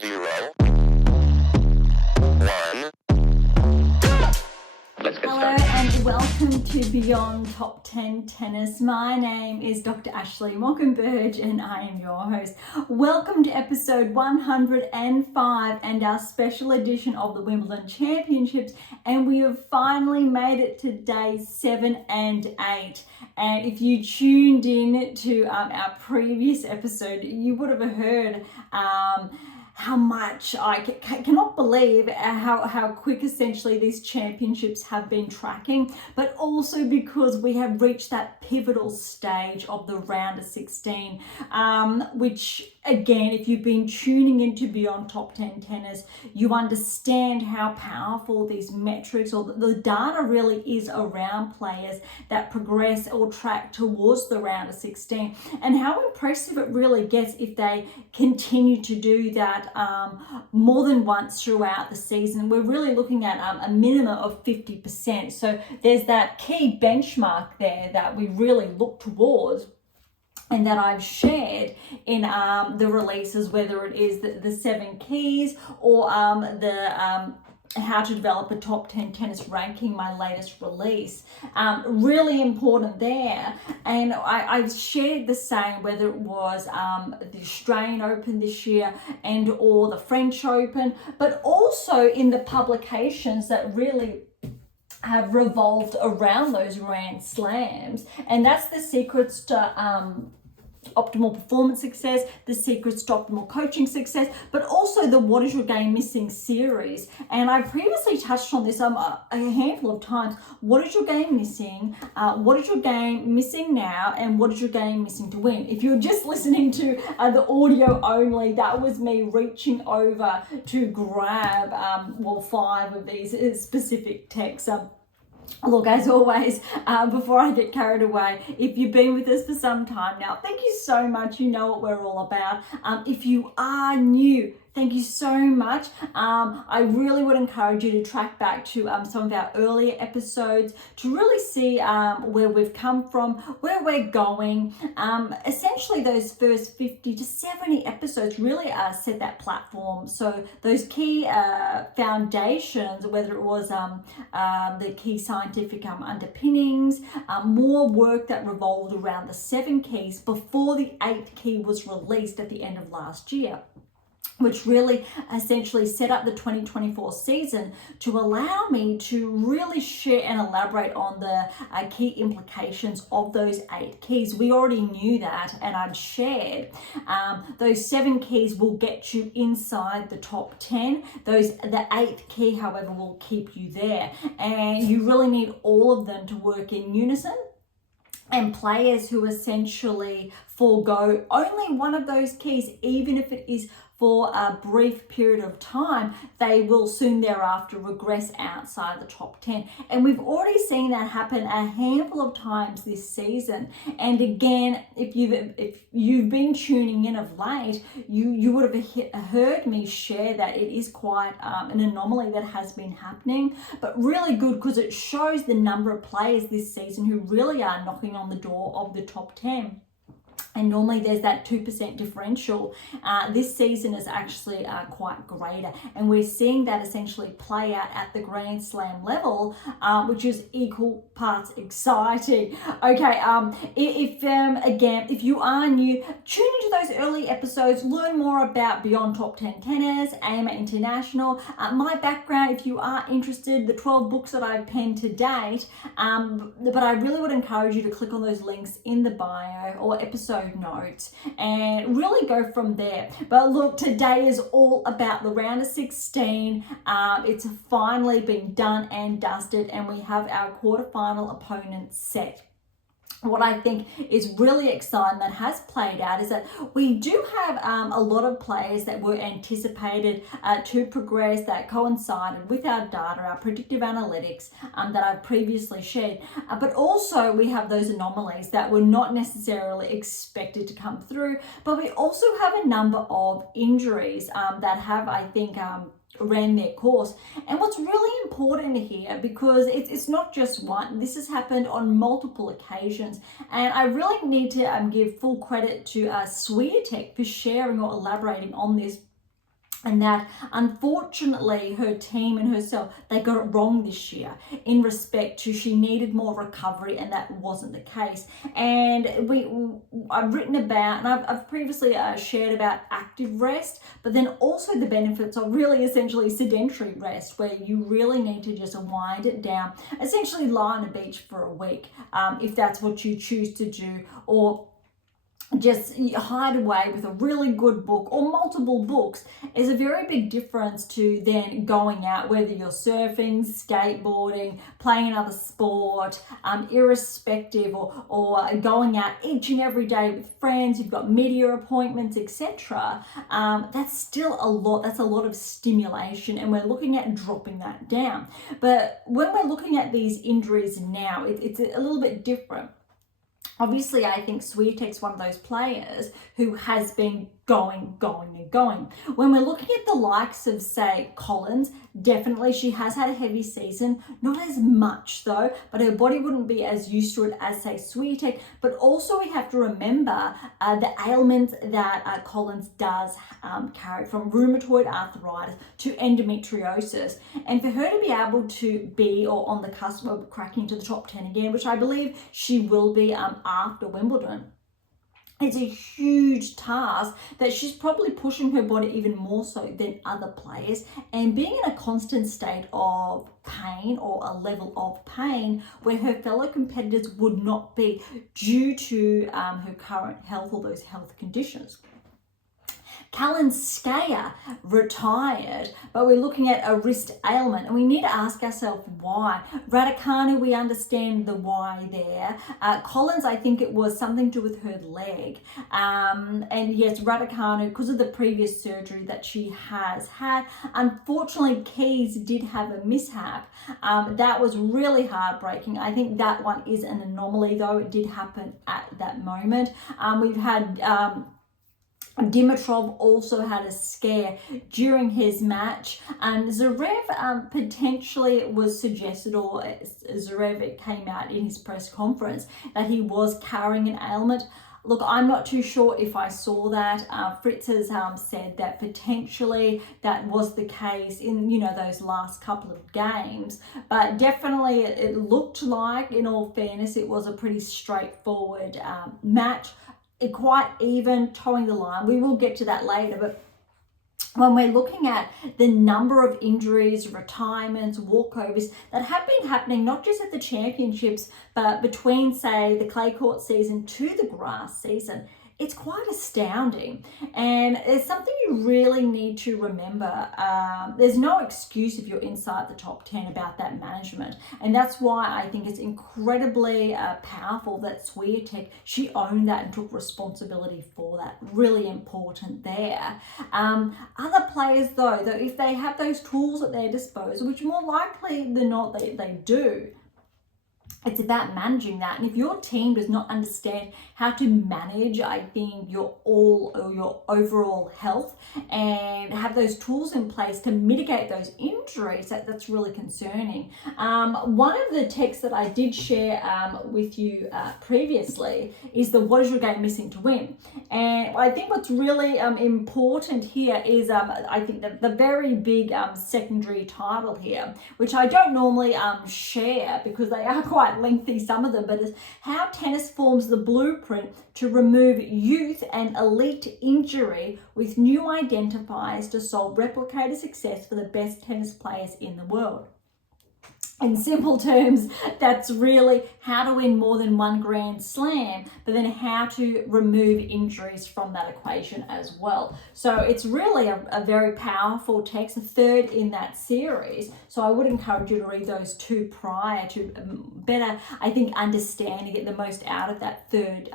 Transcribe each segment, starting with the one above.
0, 1. Let's get Hello started. and welcome to Beyond Top 10 Tennis. My name is Dr. Ashley Mockenberg and I am your host. Welcome to episode 105 and our special edition of the Wimbledon Championships, and we have finally made it to day 7 and 8. And if you tuned in to our previous episode, you would have heard how much I cannot believe how quick essentially these championships have been tracking, but also because we have reached that pivotal stage of the round of 16, which again, if you've been tuning into Beyond Top 10 Tennis, you understand how powerful these metrics or the data really is around players that progress or track towards the round of 16, and how impressive it really gets if they continue to do that more than once throughout the season. We're really looking at a minimum of 50%. So there's that key benchmark there that we really look towards, and that I've shared in the releases, whether it is the 7 keys or the how to develop a top 10 tennis ranking, my latest release. Really important there. And I've shared the same, whether it was the Australian Open this year and or the French Open, but also in the publications that really have revolved around those Grand Slams. And that's the secrets to optimal performance success, the secrets to optimal coaching success, but also the What Is Your Game Missing series. And I previously touched on this a handful of times. What is your game missing? What is your game missing now? And what is your game missing to win? If you're just listening to the audio only, that was me reaching over to grab 5 of these specific texts. Look, as always, before I get carried away, if you've been with us for some time now, thank you so much. You know what we're all about. If you are new, thank you so much. I really would encourage you to track back to some of our earlier episodes to really see where we've come from, where we're going. Essentially, those first 50 to 70 episodes really set that platform. So those key foundations, whether it was the key scientific underpinnings, more work that revolved around the 7 keys before the 8th key was released at the end of last year, which really essentially set up the 2024 season to allow me to really share and elaborate on the key implications of those 8 keys. We already knew that, and I'd shared those 7 keys will get you inside the top 10. The 8th key, however, will keep you there, and you really need all of them to work in unison. And players who essentially forego only one of those keys, even if it is for a brief period of time, they will soon thereafter regress outside the top 10. And we've already seen that happen a handful of times this season. And again, if you've been tuning in of late, you would have heard me share that it is quite an anomaly that has been happening, but really good because it shows the number of players this season who really are knocking on the door of the top 10. And normally there's that 2% differential. This season is actually quite greater. And we're seeing that essentially play out at the Grand Slam level, which is equal parts exciting. Okay, if you are new, tune into those early episodes, learn more about Beyond Top 10 Tennis, AM8 International, my background if you are interested, the 12 books that I've penned to date. But I really would encourage you to click on those links in the bio or episode notes and really go from there. But look, today is all about the round of 16. It's finally been done and dusted, and we have our quarterfinal opponents set. What I think is really exciting that has played out is that we do have a lot of players that were anticipated to progress, that coincided with our data, our predictive analytics that I've previously shared. But also we have those anomalies that were not necessarily expected to come through. But we also have a number of injuries that have, I think, ran their course. And what's really important here, because it's not just one, this has happened on multiple occasions, and I really need to give full credit to Swiatek for sharing or elaborating on this And that unfortunately her team and herself, they got it wrong this year in respect to she needed more recovery, and that wasn't the case. And I've written about, and I've previously shared about active rest, but then also the benefits of really essentially sedentary rest, where you really need to just wind it down, essentially lie on a beach for a week, if that's what you choose to do, or just hide away with a really good book or multiple books. Is a very big difference to then going out, whether you're surfing, skateboarding, playing another sport, irrespective, or going out each and every day with friends, you've got media appointments, etc. That's still a lot. That's a lot of stimulation, and we're looking at dropping that down. But when we're looking at these injuries now, it's a little bit different. Obviously, I think Swiatek's one of those players who has been going. When we're looking at the likes of, say, Collins, definitely she has had a heavy season, not as much though, but her body wouldn't be as used to it as, say, Swiatek. But also we have to remember the ailments that Collins does carry, from rheumatoid arthritis to endometriosis. And for her to be able to be on the cusp of cracking into the top 10 again, which I believe she will be after Wimbledon, it's a huge task that she's probably pushing her body even more so than other players, and being in a constant state of pain, or a level of pain where her fellow competitors would not be, due to her current health or those health conditions. Kalinskaya retired, but we're looking at a wrist ailment, and we need to ask ourselves why. Raducanu, we understand the why there. Collins, I think it was something to do with her leg. And yes, Raducanu, because of the previous surgery that she has had. Unfortunately, Keys did have a mishap. That was really heartbreaking. I think that one is an anomaly, though. It did happen at that moment. We've had Dimitrov also had a scare during his match, and Zverev potentially was suggested, or Zverev came out in his press conference, that he was carrying an ailment. Look, I'm not too sure if I saw that. Fritz has said that potentially that was the case in, those last couple of games. But definitely it looked like, in all fairness, it was a pretty straightforward match. Quite even, towing the line. We will get to that later, but when we're looking at the number of injuries, retirements, walkovers that have been happening, not just at the championships, but between, say, the clay court season to the grass season, it's quite astounding. And it's something you really need to remember. There's no excuse if you're inside the top 10 about that management. And that's why I think it's incredibly powerful that Swiatek, she owned that and took responsibility for that. Really important there. Other players, though, if they have those tools at their disposal, which more likely than not they do, it's about managing that. And if your team does not understand how to manage, I think, your overall health and have those tools in place to mitigate those injuries, that's really concerning. One of the texts that I did share with you previously is the "What is your game missing to win?" And I think what's really important here is I think the very big secondary title here, which I don't normally share because they are quite lengthy, some of them, but it's how tennis forms the blueprint to remove youth and elite injury with new identifiers to solve replicated success for the best tennis players in the world. In simple terms, that's really how to win more than one Grand Slam, but then how to remove injuries from that equation as well. So it's really a very powerful text, a third in that series. So I would encourage you to read those two prior to better, I think, understand and get the most out of that third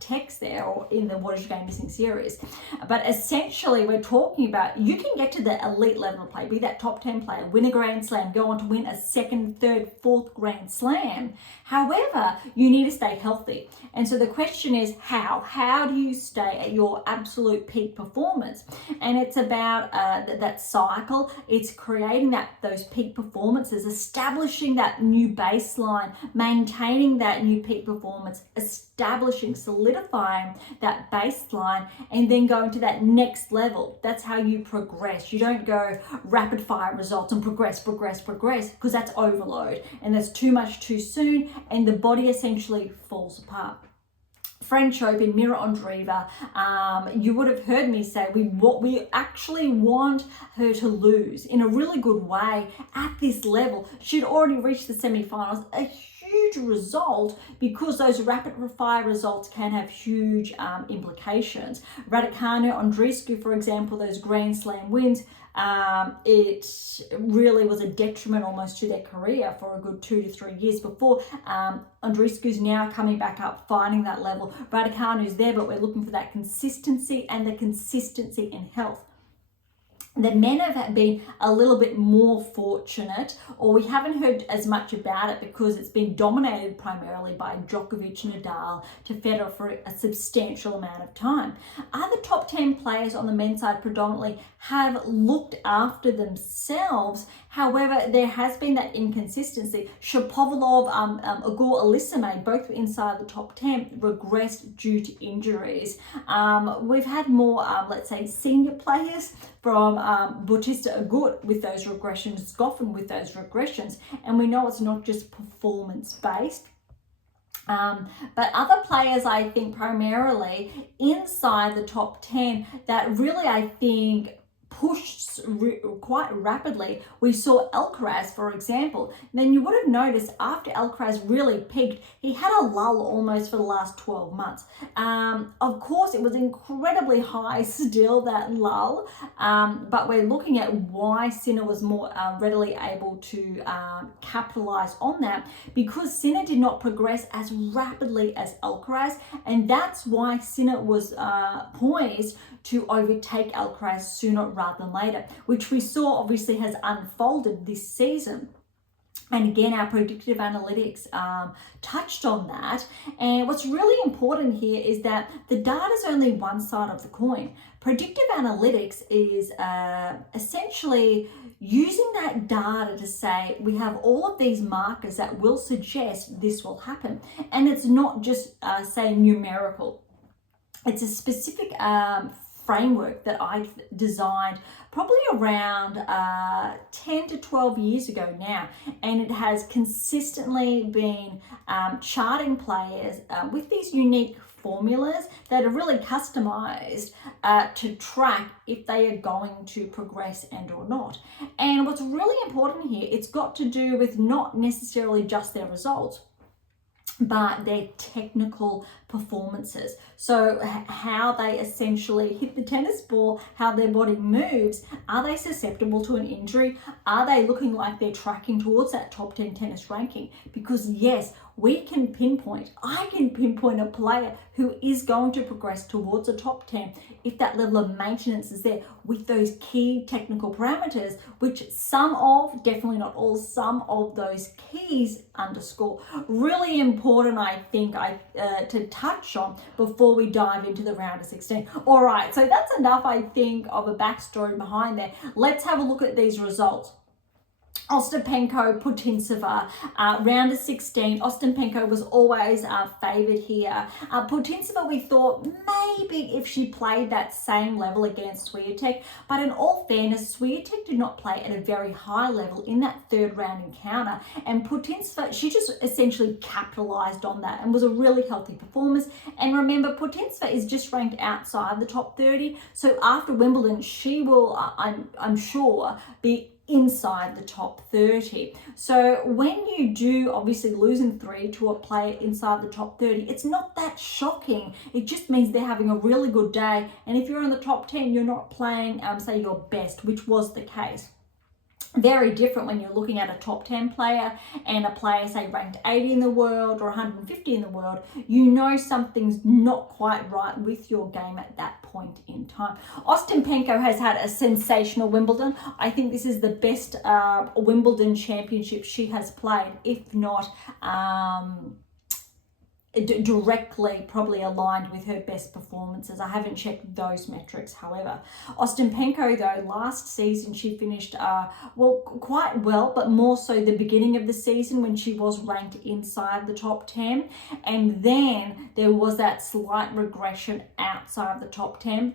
text there, or in the What is Your Game Missing series. But essentially, we're talking about you can get to the elite level of play, be that top 10 player, win a Grand Slam, go on to win a second second, third, fourth Grand Slam. However, you need to stay healthy. And so the question is how? How do you stay at your absolute peak performance? And it's about that cycle. It's creating those peak performances, establishing that new baseline, maintaining that new peak performance, establishing, solidifying that baseline, and then going to that next level. That's how you progress. You don't go rapid fire results and progress, because that's overload and that's too much too soon, and the body essentially falls apart. French Open, Mira Andreeva, you would have heard me say we actually want her to lose in a really good way at this level. She'd already reached the semi-finals, a huge result, because those rapid fire results can have huge implications. Raducanu, Andreescu, for example, those Grand Slam wins, it really was a detriment almost to their career for a good 2 to 3 years before. Andreescu's now coming back up, finding that level. Raducanu's there, but we're looking for that consistency and the consistency in health. The men have been a little bit more fortunate, or we haven't heard as much about it because it's been dominated primarily by Djokovic, Nadal to Federer for a substantial amount of time. Other top 10 players on the men's side predominantly have looked after themselves. However, there has been that inconsistency. Shapovalov, Igor Alisime, both inside the top 10, regressed due to injuries. We've had more, let's say, senior players from Bautista Agut with those regressions, Gauff with those regressions, and we know it's not just performance-based. But other players, I think, primarily inside the top 10 that really, I think, pushed quite rapidly. We saw Alcaraz, for example. And then you would have noticed after Alcaraz really peaked, he had a lull almost for the last 12 months. Of course, it was incredibly high still, that lull, but we're looking at why Sinner was more readily able to capitalize on that, because Sinner did not progress as rapidly as Alcaraz, and that's why Sinner was poised to overtake Alcaraz sooner rather than later, which we saw obviously has unfolded this season. And again, our predictive analytics touched on that. And what's really important here is that the data is only one side of the coin. Predictive analytics is essentially using that data to say we have all of these markers that will suggest this will happen. And it's not just say numerical. It's a specific framework that I designed probably around 10 to 12 years ago now, and it has consistently been charting players with these unique formulas that are really customized to track if they are going to progress and or not. And what's really important here, it's got to do with not necessarily just their results, but their technical performances. So how they essentially hit the tennis ball, how their body moves. Are they susceptible to an injury? Are they looking like they're tracking towards that top 10 tennis ranking? Because yes, we can pinpoint, I can pinpoint a player who is going to progress towards the top 10 if that level of maintenance is there with those key technical parameters, which some of, definitely not all, some of those keys underscore. Really important, I think, to touch on before we dive into the round of 16. All right, so that's enough, I think, of a backstory behind there. Let's have a look at these results. Ostapenko, Putintseva, round of 16. Ostapenko was always favoured here. Putintseva, we thought maybe if she played that same level against Swiatek, but in all fairness, Swiatek did not play at a very high level in that third round encounter, and Putintseva, she just essentially capitalised on that and was a really healthy performance. And remember, Putintseva is just ranked outside the top 30, so after Wimbledon, she will, I'm sure, be inside the top 30. So when you do obviously losing 3 to a player inside the top 30, it's not that shocking. It just means they're having a really good day, and if you're in the top 10, you're not playing say your best, which was the case. Very different when you're looking at a top 10 player and a player, say, ranked 80 in the world or 150 in the world. You know something's not quite right with your game at that point in time. Ostapenko has had a sensational Wimbledon. I think this is the best Wimbledon Championship she has played, if not directly probably aligned with her best performances. I haven't checked those metrics, however. Ostapenko, though, last season she finished quite well, but more so the beginning of the season when she was ranked inside the top 10, and then there was that slight regression outside of the top 10.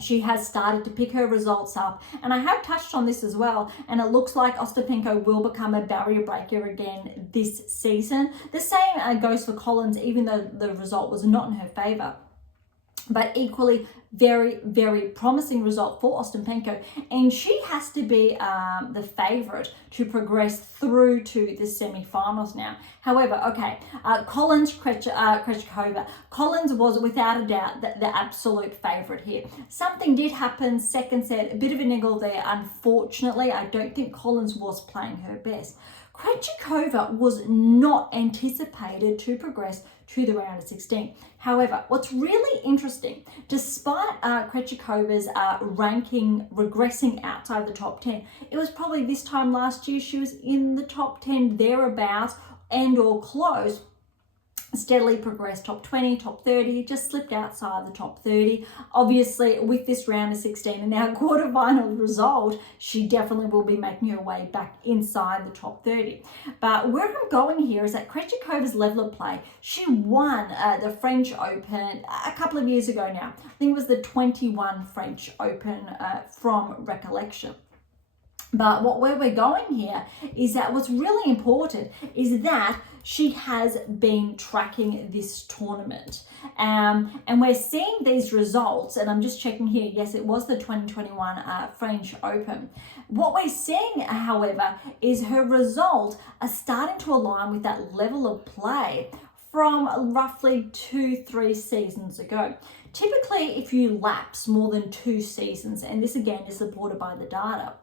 She has started to pick her results up, and I have touched on this as well, and it looks like Ostapenko will become a barrier breaker again this season. The same goes for Collins, even though the result was not in her favour. But equally, very, very promising result for Ostapenko, and she has to be the favourite to progress through to the semi-finals now. However, Collins, Krejcikova. Collins was without a doubt the absolute favourite here. Something did happen, second set, a bit of a niggle there. Unfortunately, I don't think Collins was playing her best. Krejcikova was not anticipated to progress to the round of 16. However, what's really interesting, despite Krejcikova's ranking regressing outside the top 10, it was probably this time last year she was in the top 10 thereabouts and or close. Steadily progressed top 20, top 30, just slipped outside the top 30. Obviously, with this round of 16 and now quarterfinal result, she definitely will be making her way back inside the top 30. But where I'm going here is that Krejcikova's level of play, she won the French Open a couple of years ago now. I think it was the 21 French Open from recollection. But where we're going here is that what's really important is that she has been tracking this tournament. And we're seeing these results, and I'm just checking here, yes, it was the 2021 French Open. What we're seeing, however, is her results are starting to align with that level of play from roughly 2-3 seasons ago. Typically, if you lapse more than 2 seasons, and this again is supported by the data,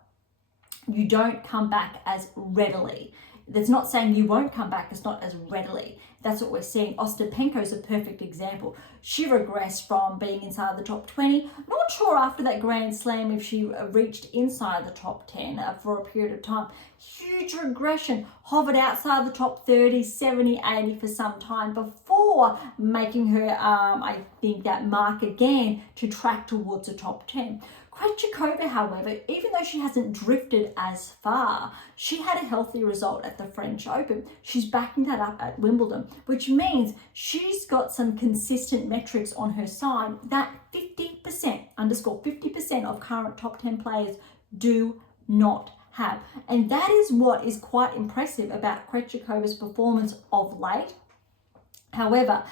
you don't come back as readily. That's not saying you won't come back, it's not as readily. That's what we're seeing. Ostapenko is a perfect example. She regressed from being inside the top 20. Not sure after that Grand Slam if she reached inside the top 10 for a period of time. Huge regression, hovered outside the top 30, 70, 80 for some time before making her, I think, that mark again to track towards the top 10. Krejcikova, however, even though she hasn't drifted as far, she had a healthy result at the French Open. She's backing that up at Wimbledon, which means she's got some consistent metrics on her side that 50% of current top 10 players do not have. And that is what is quite impressive about Krejcikova's performance of late. However,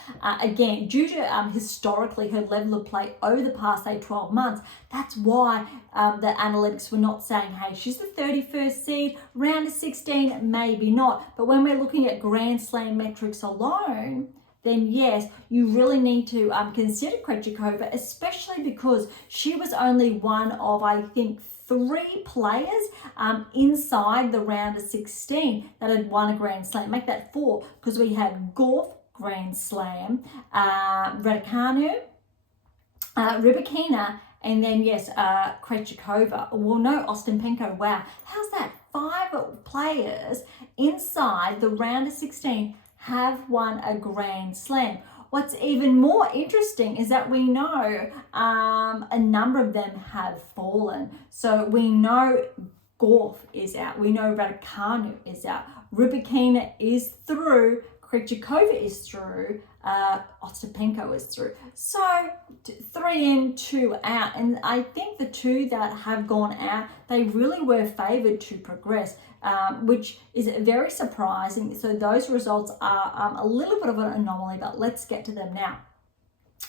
again, due to historically her level of play over the past, say, 12 months, that's why the analytics were not saying, hey, she's the 31st seed, round of 16, maybe not. But when we're looking at Grand Slam metrics alone, then yes, you really need to consider Krejcikova, especially because she was only one of, I think, 3 players inside the round of 16 that had won a Grand Slam. Make that 4, because we had Gauff, Grand Slam, Raducanu, Rybakina, and then yes, Krejcikova. Well, no, Ostapenko. Wow, how's that? 5 players inside the round of 16 have won a Grand Slam. What's even more interesting is that we know a number of them have fallen. So we know Gauff is out. We know Raducanu is out. Rybakina is through. Krejcikova is through, Ostapenko is through. So 3 in, 2 out. And I think the 2 that have gone out, they really were favoured to progress, which is very surprising. So those results are a little bit of an anomaly, but let's get to them now.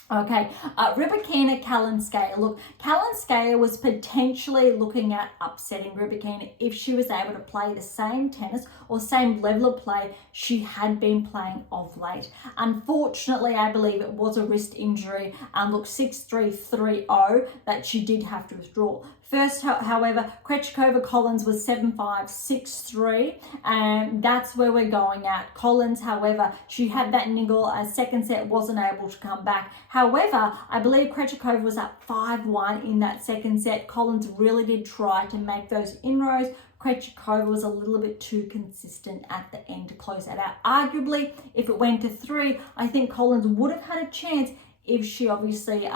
Okay, Rybakina, Kalinskaya. Look, Kalinskaya was potentially looking at upsetting Rybakina if she was able to play the same tennis or same level of play she had been playing of late. Unfortunately, I believe it was a wrist injury. Look, 6-3, 3-0 that she did have to withdraw. First, however, Krejcikova Collins was 7-5, 6-3, and that's where we're going at. Collins, however, she had that niggle. Second set wasn't able to come back. However, I believe Krejcikova was up 5-1 in that second set. Collins really did try to make those inroads. Krejcikova was a little bit too consistent at the end to close that out. Arguably, if it went to 3, I think Collins would have had a chance if she obviously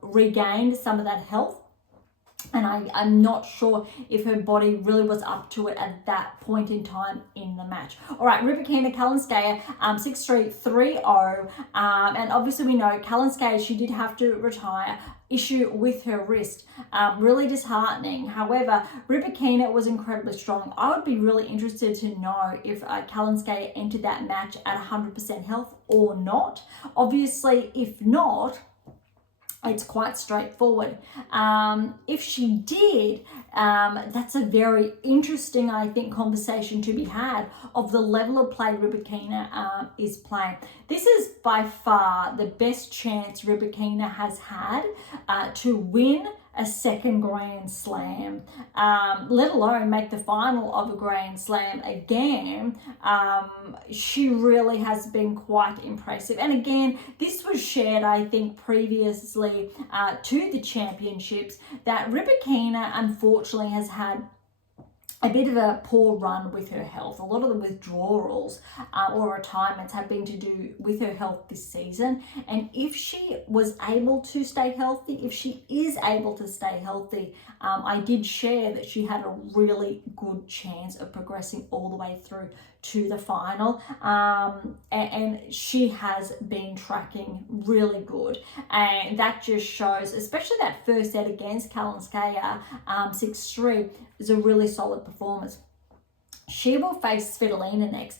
regained some of that health. And I'm not sure if her body really was up to it at that point in time in the match. All right, Rybakina, Kalinskaya, 6-3, 3-0. And obviously we know Kalinskaya, she did have to retire. Issue with her wrist. Really disheartening. However, Rybakina was incredibly strong. I would be really interested to know if Kalinskaya entered that match at 100% health or not. Obviously, if not, it's quite straightforward. If she did, that's a very interesting, I think, conversation to be had of the level of play Rybakina is playing. This is by far the best chance Rybakina has had to win a second Grand Slam, let alone make the final of a Grand Slam again. She really has been quite impressive. And again, this was shared, I think, previously to the championships, that Rybakina unfortunately has had a bit of a poor run with her health. A lot of the withdrawals or retirements have been to do with her health this season. And if she was able to stay healthy, if she is able to stay healthy, I did share that she had a really good chance of progressing all the way through to the final. And she has been tracking really good. And that just shows, especially that first set against Kalinskaya, 6-3, is a really solid performance. She will face Svitolina next.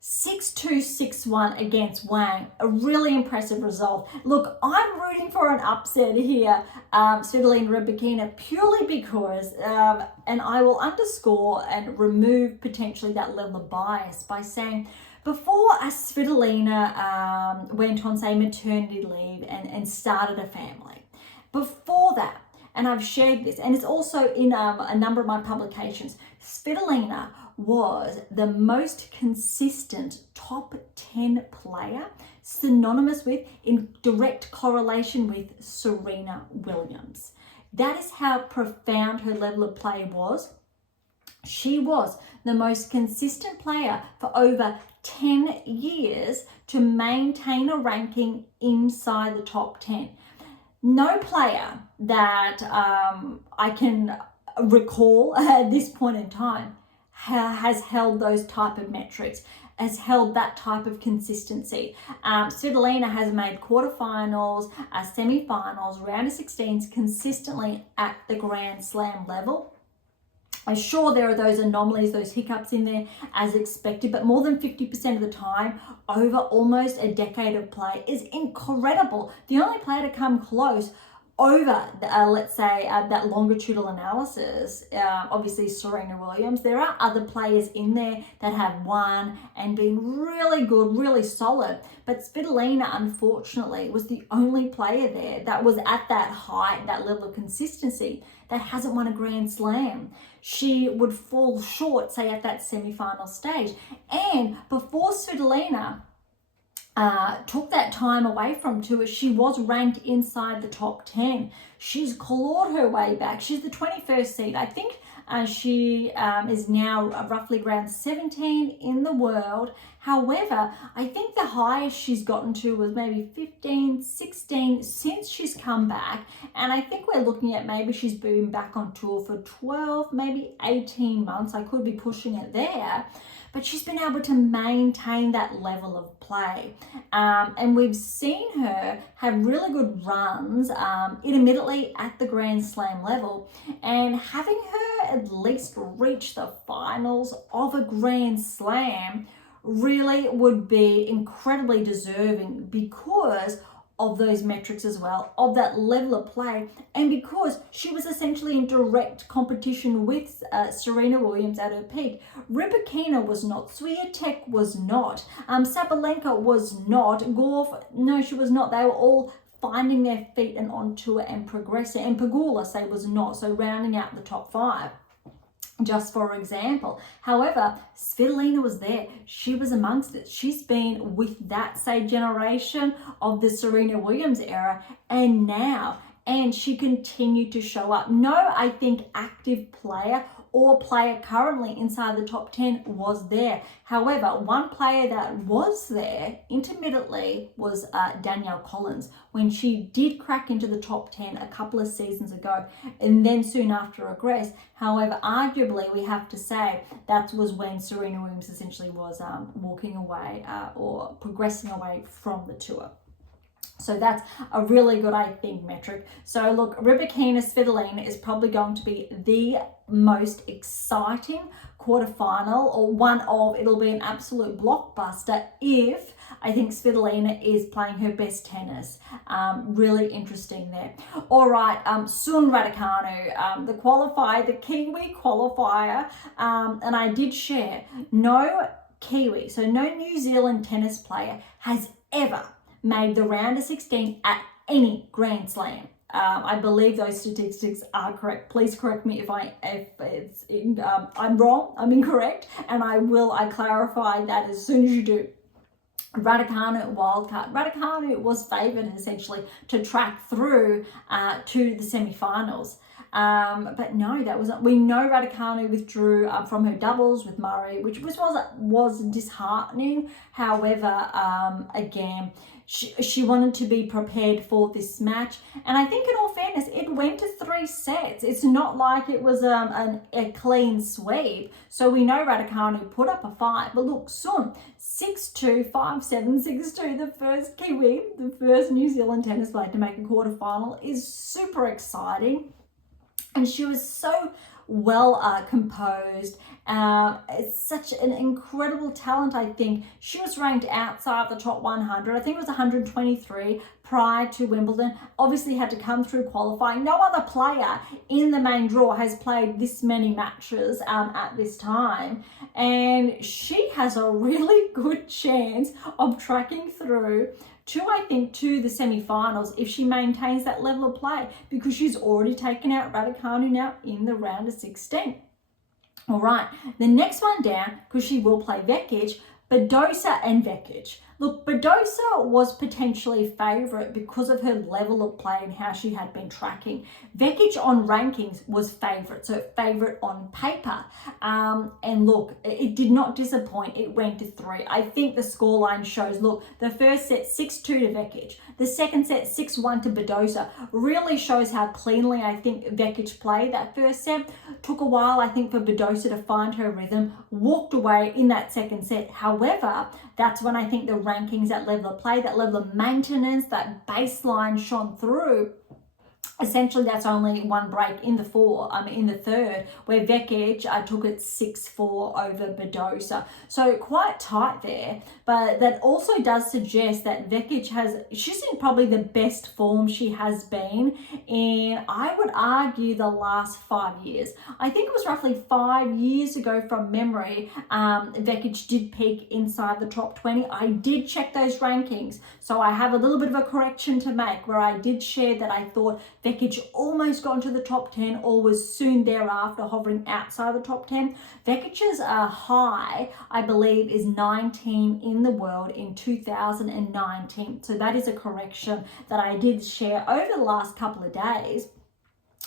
6-2, 6-1 against Wang. A really impressive result. Look, I'm rooting for an upset here, Svitolina Rybakina, purely because, and I will underscore and remove potentially that level of bias by saying, before Svitolina went on, say, maternity leave and started a family, before that, and I've shared this, and it's also in a number of my publications, Svitolina was the most consistent top 10 player, synonymous with, in direct correlation with, Serena Williams. That is how profound her level of play was. She was the most consistent player for over 10 years to maintain a ranking inside the top 10. No player that I can recall at this point in time has held those type of metrics, has held that type of consistency. Svitolina has made quarterfinals, semi-finals, round of 16s consistently at the Grand Slam level. I'm sure there are those anomalies, those hiccups in there as expected, but more than 50% of the time over almost a decade of play is incredible. The only player to come close over, let's say, that longitudinal analysis, obviously Serena Williams. There are other players in there that have won and been really good, really solid. But Svitolina, unfortunately, was the only player there that was at that height, that level of consistency, that hasn't won a Grand Slam. She would fall short, say, at that semi-final stage. And before Svitolina took that time away from tour, she was ranked inside the top 10. She's clawed her way back. She's the 21st seed. I think she is now roughly around 17 in the world. However, I think the highest she's gotten to was maybe 15, 16 since she's come back. And I think we're looking at maybe she's been back on tour for 12, maybe 18 months. I could be pushing it there. But she's been able to maintain that level of play. And we've seen her have really good runs, intermittently at the Grand Slam level. And having her at least reach the finals of a Grand Slam really would be incredibly deserving because of those metrics as well, of that level of play, and because she was essentially in direct competition with Serena Williams at her peak. Rybakina was not, Swiatek was not, Sabalenka was not, Gauff, no, she was not. They were all finding their feet and on tour and progressing. And Pegula, say, was not, so rounding out the top 5. Just for example. However, Svitolina was there. She was amongst it. She's been with that, say, generation of the Serena Williams era and now. And she continued to show up. No, I think active player or player currently inside the top 10 was there. However, one player that was there intermittently was Danielle Collins, when she did crack into the top 10 a couple of seasons ago and then soon after regressed. However, arguably we have to say that was when Serena Williams essentially was walking away or progressing away from the tour. So that's a really good, I think, metric. So look, Rybakina Svitolina is probably going to be the most exciting quarterfinal, or one of, it'll be an absolute blockbuster if I think Svitolina is playing her best tennis. Really interesting there. All right, Sun Raducanu, the qualifier, the Kiwi qualifier, and I did share, no Kiwi, so no New Zealand tennis player has ever made the round of 16 at any Grand Slam. I believe those statistics are correct. Please correct me if I'm wrong, I'm incorrect, and I clarify that as soon as you do. Raducanu wildcard. Raducanu was favoured essentially to track through to the semi-finals. But no, that wasn't. We know Raducanu withdrew from her doubles with Murray, which was disheartening. However, again, she wanted to be prepared for this match, and I think in all fairness, it went to 3 sets. It's not like it was a clean sweep. So we know Raducanu put up a fight, but look, Sun 6-2, 5-7, 6-2. The first Kiwi, the first New Zealand tennis player to make a quarterfinal, is super exciting. And she was so well composed. It's such an incredible talent, I think. She was ranked outside the top 100. I think it was 123 prior to Wimbledon. Obviously had to come through qualifying. No other player in the main draw has played this many matches at this time. And she has a really good chance of tracking through to the semi-finals if she maintains that level of play, because she's already taken out Raducanu now in the round of 16. All right, the next one down, because she will play Vekic, Badosa and Vekic. Look, Badosa was potentially favourite because of her level of play and how she had been tracking. Vekic on rankings was favourite, so favourite on paper. And look, it did not disappoint. It went to 3. I think the scoreline shows, look, the first set 6-2 to Vekic. The second set 6-1 to Badosa. Really shows how cleanly I think Vekic played that first set. Took a while, I think, for Badosa to find her rhythm. Walked away in that second set. However, that's when I think the rankings, that level of play, that level of maintenance, that baseline shone through. Essentially, that's only one break in the third, where Vekic took it 6-4 over Badosa. So quite tight there, but that also does suggest that Vekic she's in probably the best form she has been in, I would argue, the last 5 years. I think it was roughly 5 years ago from memory, Vekic did peak inside the top 20. I did check those rankings, so I have a little bit of a correction to make, where I did share that I thought Vekic almost got into the top 10 or was soon thereafter hovering outside the top 10. Vekic's high, I believe, is 19 in the world in 2019. So that is a correction that I did share over the last couple of days.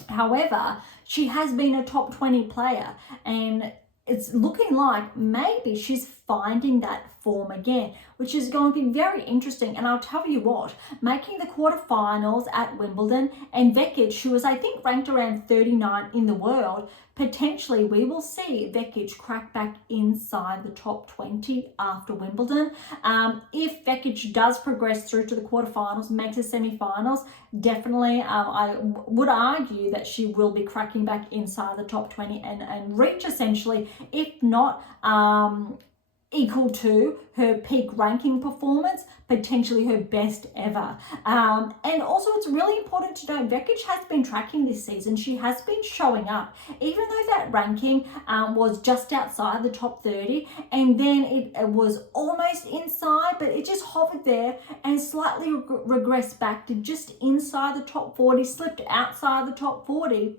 However, she has been a top 20 player, and it's looking like maybe she's finding that form again, which is going to be very interesting. And I'll tell you what, making the quarterfinals at Wimbledon, and Vekic, who was, I think, ranked around 39 in the world, potentially we will see Vekic crack back inside the top 20 after Wimbledon. If Vekic does progress through to the quarterfinals, makes the semi-finals, definitely I would argue that she will be cracking back inside the top 20 and reach essentially, if not equal to her peak ranking performance, potentially her best ever. And also it's really important to note Vekic has been tracking this season. She has been showing up, even though that ranking was just outside the top 30, and then it was almost inside, but it just hovered there and slightly regressed back to just inside the top 40, slipped outside the top 40.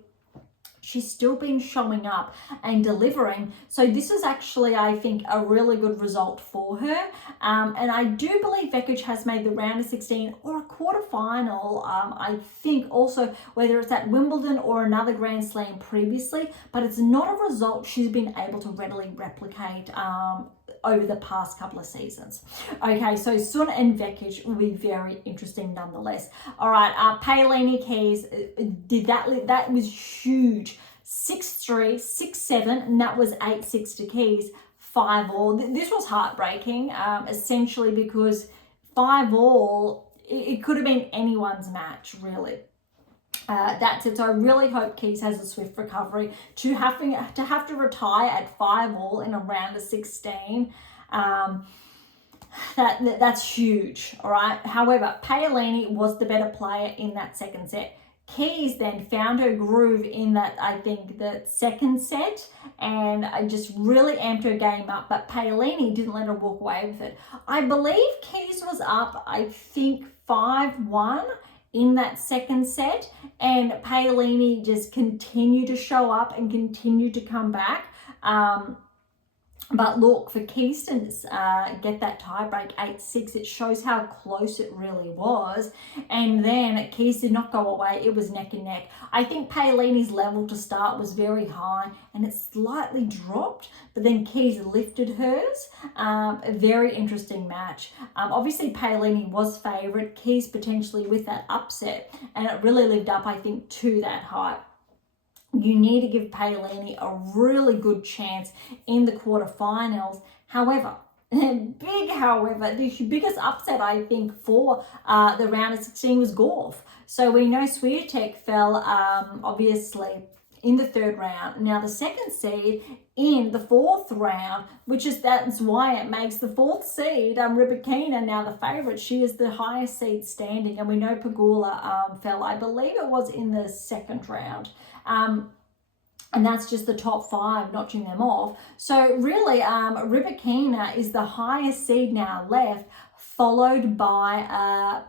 She's still been showing up and delivering. So this is actually, I think, a really good result for her. And I do believe Vekic has made the round of 16 or a quarterfinal. I think also whether it's at Wimbledon or another Grand Slam previously, but it's not a result she's been able to readily replicate over the past couple of seasons. Okay, so Sun and Vekic will be very interesting nonetheless. All right, Paolini Keys did that was huge. 6-3, 6-7, and that was 8-6 to Keys, 5-all. This was heartbreaking, essentially because 5-all, it could have been anyone's match, really. That's it. So I really hope Keys has a swift recovery. To have to retire at 5-all in a round of 16, that's huge. All right. However, Paolini was the better player in that second set. Keys then found her groove in that, I think, the second set, and I just really amped her game up, but Paolini didn't let her walk away with it. I believe Keys was up, I think, 5-1 in that second set, and Paolini just continued to show up and continued to come back. But look, for Keys to get that tiebreak 8-6, it shows how close it really was. And then Keys did not go away. It was neck and neck. I think Paolini's level to start was very high and it slightly dropped, but then Keys lifted hers. A very interesting match. Obviously, Paolini was favourite. Keys potentially with that upset, and it really lived up, I think, to that hype. You need to give Paolini a really good chance in the quarterfinals. However, the biggest upset, I think, for the round of 16 was Gauff. So we know Svitolina fell, obviously, in the third round. Now, the second seed in the fourth round, that's why it makes the fourth seed, Rybakina, now the favourite. She is the highest seed standing, and we know Pegula fell, I believe it was in the second round. And that's just the top 5, notching them off. So really, Rybakina is the highest seed now left, followed by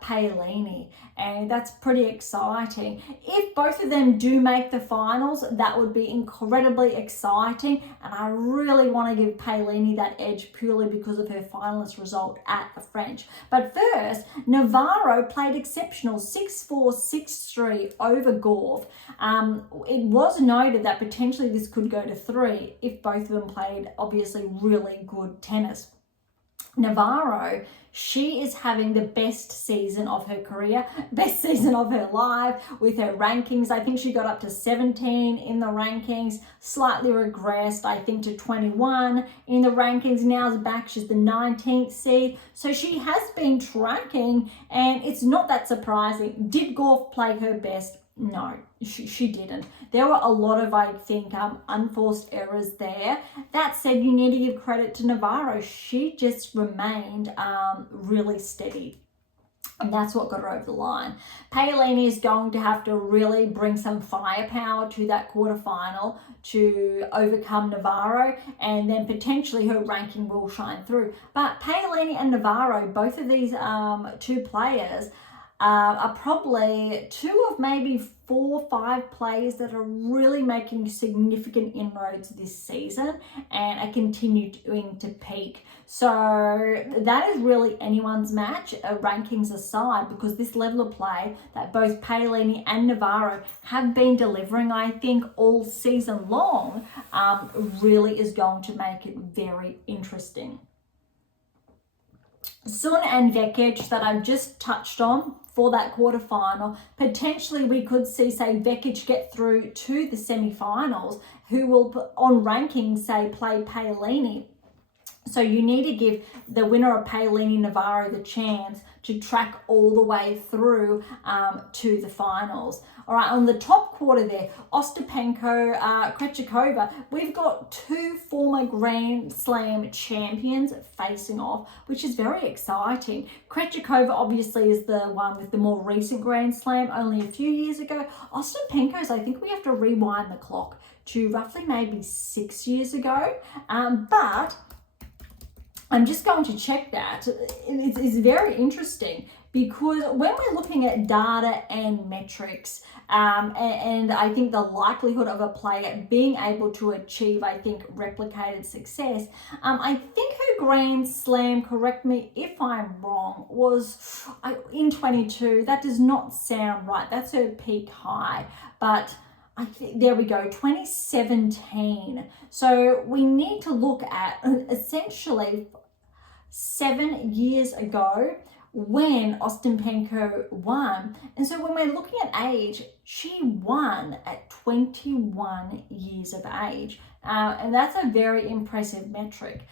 Paolini. And that's pretty exciting. If both of them do make the finals, that would be incredibly exciting. And I really want to give Paolini that edge purely because of her finalist result at the French. But first, Navarro played exceptional, 6-4, 6-3 over Gauff. It was noted that potentially this could go to 3 if both of them played, obviously, really good tennis. Navarro, she is having the best season of her career, best season of her life with her rankings. I think she got up to 17 in the rankings, slightly regressed, I think, to 21 in the rankings. Now is back, she's the 19th seed. So she has been tracking, and it's not that surprising. Did Gauff play her best? No, she didn't. There were a lot of, I think, unforced errors there. That said, you need to give credit to Navarro. She just remained really steady. And that's what got her over the line. Paolini is going to have to really bring some firepower to that quarterfinal to overcome Navarro, and then potentially her ranking will shine through. But Paolini and Navarro, both of these two players, are probably 2 of maybe 4 or 5 players that are really making significant inroads this season and are continuing to peak. So that is really anyone's match, rankings aside, because this level of play that both Paolini and Navarro have been delivering, I think, all season long, really is going to make it very interesting. Sun and Vekic that I've just touched on for that quarterfinal. Potentially we could see, say, Vekic get through to the semi-finals, who will, on rankings, say, play Paolini. So you need to give the winner of Paolini Navarro the chance to track all the way through to the finals. All right, on the top quarter there, Ostapenko, Krejcikova, we've got two former Grand Slam champions facing off, which is very exciting. Krejcikova obviously is the one with the more recent Grand Slam, only a few years ago. Ostapenko's, I think we have to rewind the clock to roughly maybe 6 years ago, but I'm just going to check that. It's very interesting because when we're looking at data and metrics, and I think the likelihood of a player being able to achieve, I think, replicated success, I think her Grand Slam, correct me if I'm wrong, was in 22. That does not sound right. That's her peak high, but I think, there we go, 2017. So we need to look at essentially 7 years ago when Ostapenko won. And so when we're looking at age, she won at 21 years of age. And that's a very impressive metric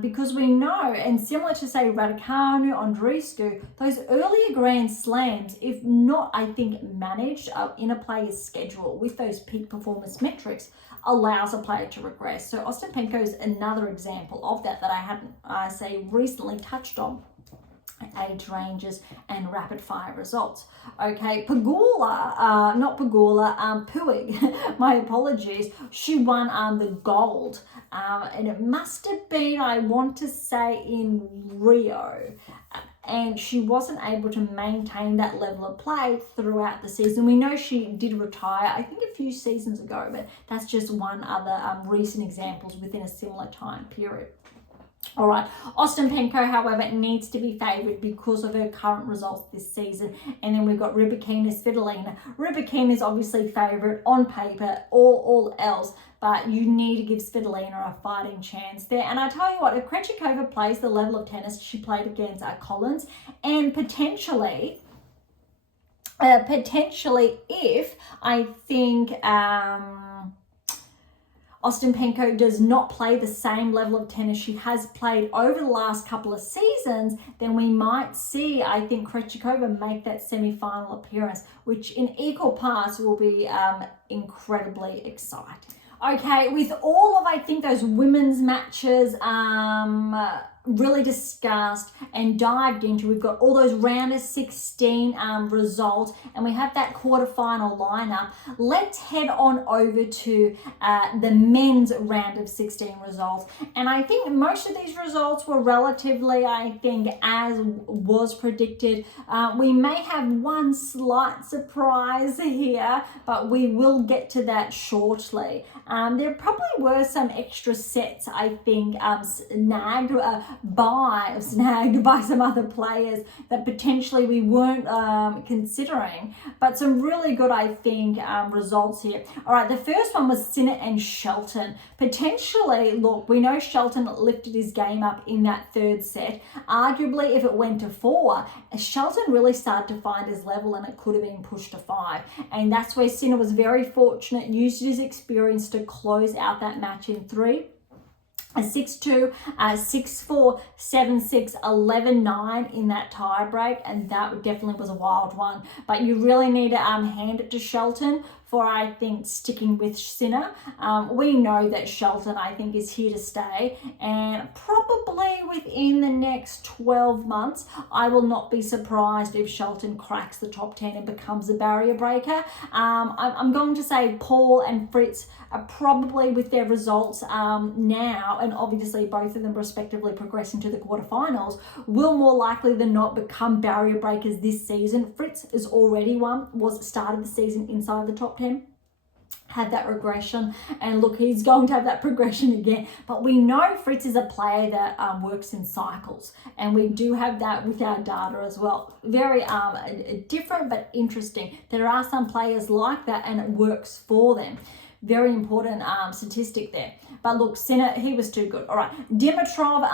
because we know, and similar to say Raducanu, Andreescu, those earlier Grand Slams, if not, I think, managed in a player's schedule with those peak performance metrics, allows a player to regress. So Ostapenko is another example of that I hadn't, recently touched on. Age ranges and rapid fire results. Okay, Puig, my apologies, she won the gold, and it must have been, I want to say, in Rio, and she wasn't able to maintain that level of play throughout the season. We know she did retire, I think, a few seasons ago, but that's just one other recent examples within a similar time period. All right, Ostapenko, however, needs to be favoured because of her current results this season. And then we've got Rybakina, Svitolina. Rybakina is obviously favourite on paper, all else, but you need to give Svitolina a fighting chance there. And I tell you what, if Krejcikova plays the level of tennis she played against Collins, and potentially if I think Ostapenko does not play the same level of tennis she has played over the last couple of seasons, then we might see, I think, Krejcikova make that semi-final appearance, which in equal parts will be incredibly exciting. Okay, with all of, I think, those women's matches really discussed and dived into, we've got all those round of 16 results, and we have that quarterfinal lineup. Let's head on over to the men's round of 16 results. And I think most of these results were relatively, I think, as was predicted. We may have one slight surprise here, but we will get to that shortly. There probably were some extra sets, I think, snagged by some other players that potentially we weren't considering, but some really good, I think, results here. All right, the first one was Sinner and Shelton. Potentially, look, we know Shelton lifted his game up in that third set. Arguably, if it went to 4, Shelton really started to find his level, and it could have been pushed to 5. And that's where Sinner was very fortunate, used his experience to close out that match in 3. A 6-2, 6-4, 7-6, 11-9 in that tie break, and that definitely was a wild one. But you really need to hand it to Shelton for, I think, sticking with Sinner. We know that Shelton, I think, is here to stay, and probably within the next 12 months, I will not be surprised if Shelton cracks the top 10 and becomes a barrier breaker. I'm going to say Paul and Fritz are probably, with their results now, and obviously both of them respectively progressing to the quarterfinals, will more likely than not become barrier breakers this season. Fritz is already started the season inside the top 10, had that regression, and look, he's going to have that progression again. But we know Fritz is a player that works in cycles, and we do have that with our data as well. Very different but interesting. There are some players like that, and it works for them. Very important statistic there. But look, Sinner, he was too good. All right, Dimitrov,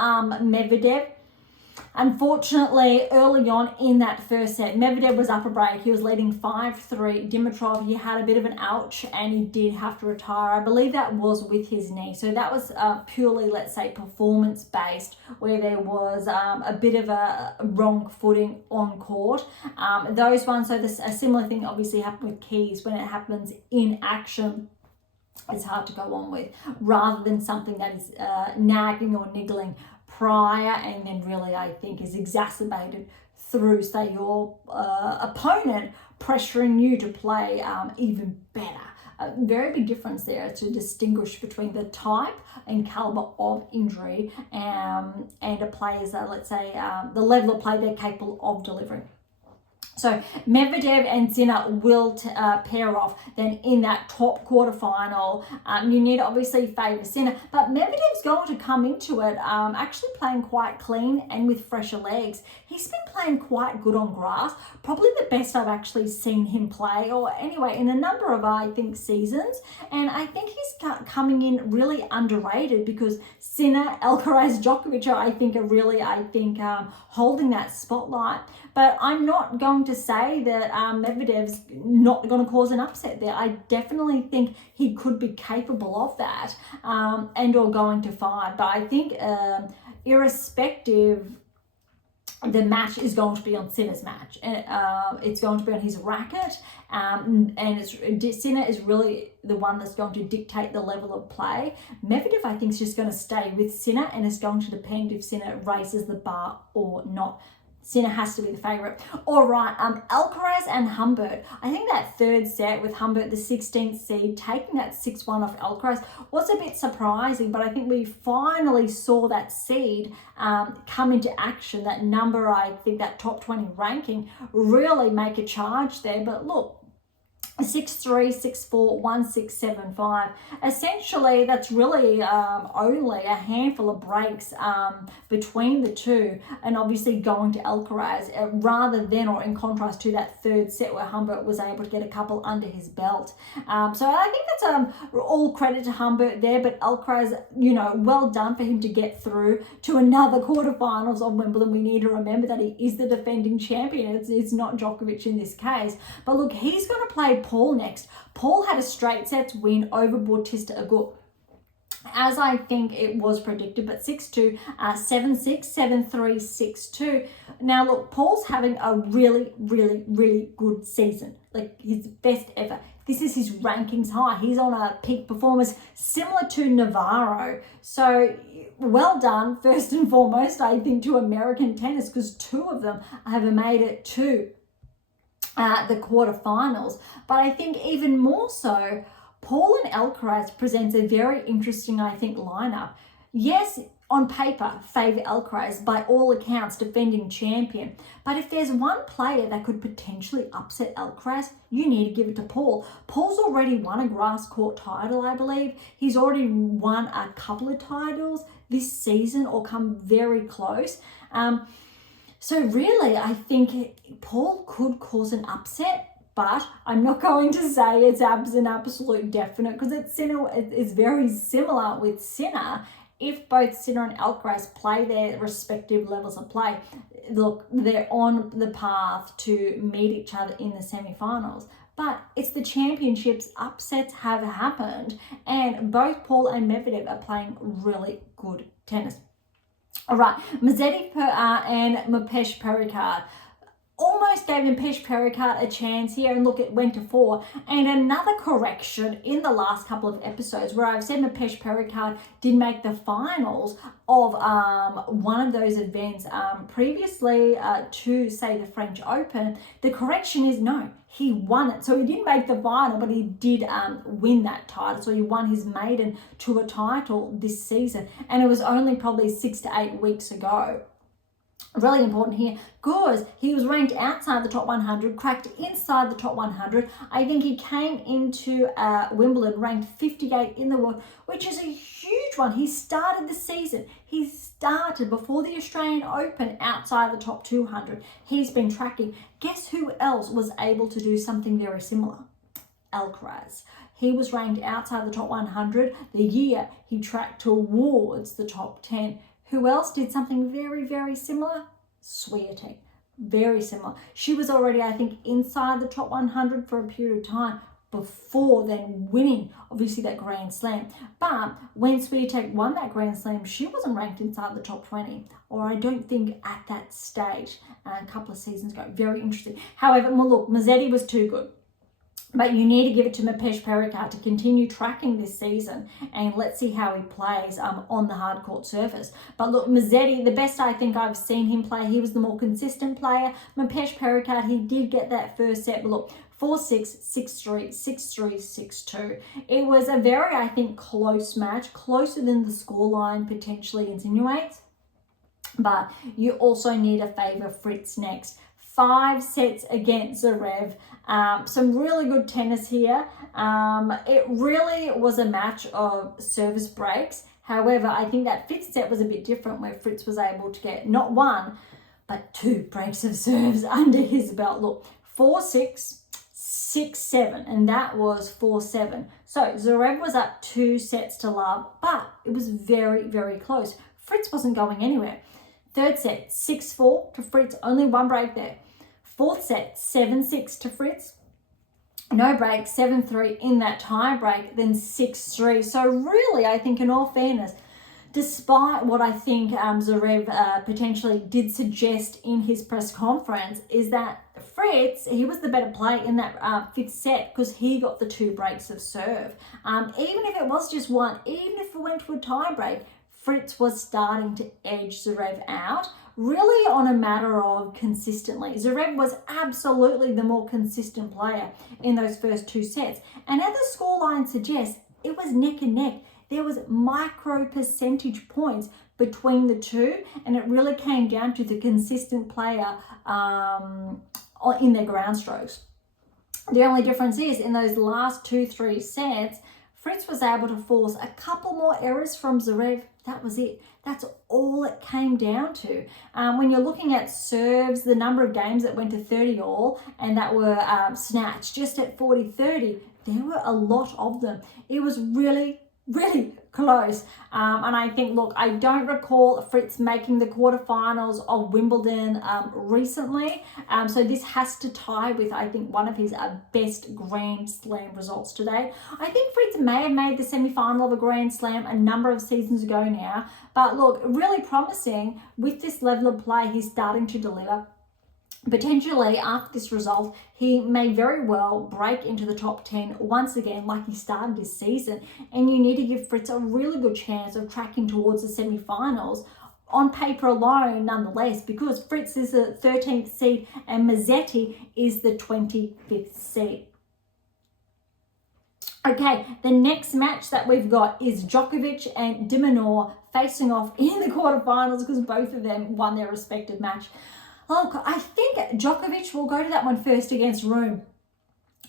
Medvedev. Unfortunately, early on in that first set, Medvedev was up a break. He was leading 5-3. Dimitrov, he had a bit of an ouch and he did have to retire. I believe that was with his knee. So that was purely, let's say, performance-based, where there was a bit of a wrong footing on court. Those ones, so a similar thing obviously happened with Keys. When it happens in action, it's hard to go on with, rather than something that is nagging or niggling prior, and then really I think is exacerbated through, say, your opponent pressuring you to play even better. A very big difference there to distinguish between the type and caliber of injury and a player's, let's say, the level of play they're capable of delivering. So Medvedev and Sinner will pair off then in that top quarterfinal. You need to obviously favour Sinner, but Medvedev's going to come into it actually playing quite clean and with fresher legs. He's been playing quite good on grass, probably the best I've actually seen him play, or anyway, in a number of, I think, seasons. And I think he's coming in really underrated because Sinner, Alcaraz, Djokovic, I think, are really, holding that spotlight. But I'm not going to say that Medvedev's not going to cause an upset there. I definitely think he could be capable of that and or going to 5. But I think irrespective, the match is going to be on Sinner's match. And it's going to be on his racket. And Sinner is really the one that's going to dictate the level of play. Medvedev, I think, is just going to stay with Sinner, and it's going to depend if Sinner raises the bar or not. Sinner has to be the favourite. All right, Alcaraz and Humbert. I think that third set with Humbert, the 16th seed, taking that 6-1 off Alcaraz was a bit surprising, but I think we finally saw that seed come into action, that number, I think that top 20 ranking, really make a charge there. But look, 6-3, 6-4, 1-6, 7-5. Essentially, that's really only a handful of breaks between the two, and obviously going to Alcaraz rather than, or in contrast to that third set where Humbert was able to get a couple under his belt. So I think that's all credit to Humbert there, but Alcaraz, well done for him to get through to another quarterfinals of Wimbledon. We need to remember that he is the defending champion. It's not Djokovic in this case. But look, he's going to play Paul next. Paul had a straight sets win over Bautista Agut, as I think it was predicted, but 6-2, 7-6, 7-3, 6-2. Now look, Paul's having a really, really, really good season, like his best ever. This is his rankings high. He's on a peak performance similar to Navarro. So well done, first and foremost, I think, to American tennis, because 2 of them have made it to the quarterfinals. But I think even more so, Paul and Alcaraz presents a very interesting, I think, lineup. Yes, on paper, favour Alcaraz, by all accounts, defending champion. But if there's one player that could potentially upset Alcaraz, you need to give it to Paul. Paul's already won a grass court title, I believe. He's already won a couple of titles this season, or come very close. So really, I think Paul could cause an upset, but I'm not going to say it's an absolute definite, because it's very similar with Sinner. If both Sinner and Alcaraz play their respective levels of play, look, they're on the path to meet each other in the semi-finals. But it's the championships, upsets have happened, and both Paul and Medvedev are playing really good tennis. All right, Musetti and Mapesh Parikard. Almost gave Mapesh Parikard a chance here, and look, it went to 4. And another correction in the last couple of episodes where I've said Mapesh Parikard did make the finals of one of those events previously to, say, the French Open. The correction is no, he won it. So he didn't make the final, but he did win that title. So he won his maiden tour title this season, and it was only probably 6 to 8 weeks ago. Really important here, because he was ranked outside the top 100, cracked inside the top 100. I think he came into Wimbledon ranked 58 in the world, which is a huge one. He started the season. He started before the Australian Open outside the top 200. He's been tracking. Guess who else was able to do something very similar? Alcaraz. He was ranked outside the top 100 the year he tracked towards the top 10. Who else did something very, very similar? Swiatek. Very similar. She was already, I think, inside the top 100 for a period of time before then winning, obviously, that Grand Slam. But when Swiatek won that Grand Slam, she wasn't ranked inside the top 20, or I don't think at that stage a couple of seasons ago. Very interesting. However, well, look, Musetti was too good. But you need to give it to Mapesh Parikar to continue tracking this season, and let's see how he plays on the hard court surface. But look, Musetti, the best I think I've seen him play, he was the more consistent player. Mapesh Parikar, he did get that first set, but look, 4-6, 6-3, 6-3, 6-2. It was a very, I think, close match, closer than the scoreline potentially insinuates. But you also need to favour Fritz next. 5 sets against Zverev. Some really good tennis here. It really was a match of service breaks. However, I think that 5th set was a bit different, where Fritz was able to get not 1, but 2 breaks of serves under his belt. Look, 4-6, 6-7, and that was 4-7. So Zverev was up 2 sets to love, but it was very, very close. Fritz wasn't going anywhere. 3rd set, 6-4 to Fritz, only 1 break there. 4th set, 7-6 to Fritz, no break, 7-3 in that tie break, then 6-3. So really, I think in all fairness, despite what I think Zverev potentially did suggest in his press conference, is that Fritz, he was the better player in that 5th set because he got the 2 breaks of serve. Even if it was just 1, even if it went to a tie break, Fritz was starting to edge Zverev out, really on a matter of consistently. Zverev was absolutely the more consistent player in those first 2 sets. And as the scoreline suggests, it was neck and neck. There was micro percentage points between the two, and it really came down to the consistent player in their ground strokes. The only difference is in those last 2-3 sets, Fritz was able to force a couple more errors from Zverev. That was it. That's all it came down to. When you're looking at serves, the number of games that went to 30 all and that were snatched just at 40-30, there were a lot of them. It was really, really close. And I think, look, I don't recall Fritz making the quarterfinals of Wimbledon recently. So this has to tie with, I think, one of his best Grand Slam results today. I think Fritz may have made the semi-final of a Grand Slam a number of seasons ago now. But look, really promising with this level of play, he's starting to deliver. Potentially, after this result, he may very well break into the top 10 once again, like he started this season. And you need to give Fritz a really good chance of tracking towards the semi-finals on paper alone, nonetheless, because Fritz is the 13th seed and Musetti is the 25th seed. Okay, the next match that we've got is Djokovic and Minaur facing off in the quarterfinals because both of them won their respective match. Look, I think Djokovic will go to that one first against Rune.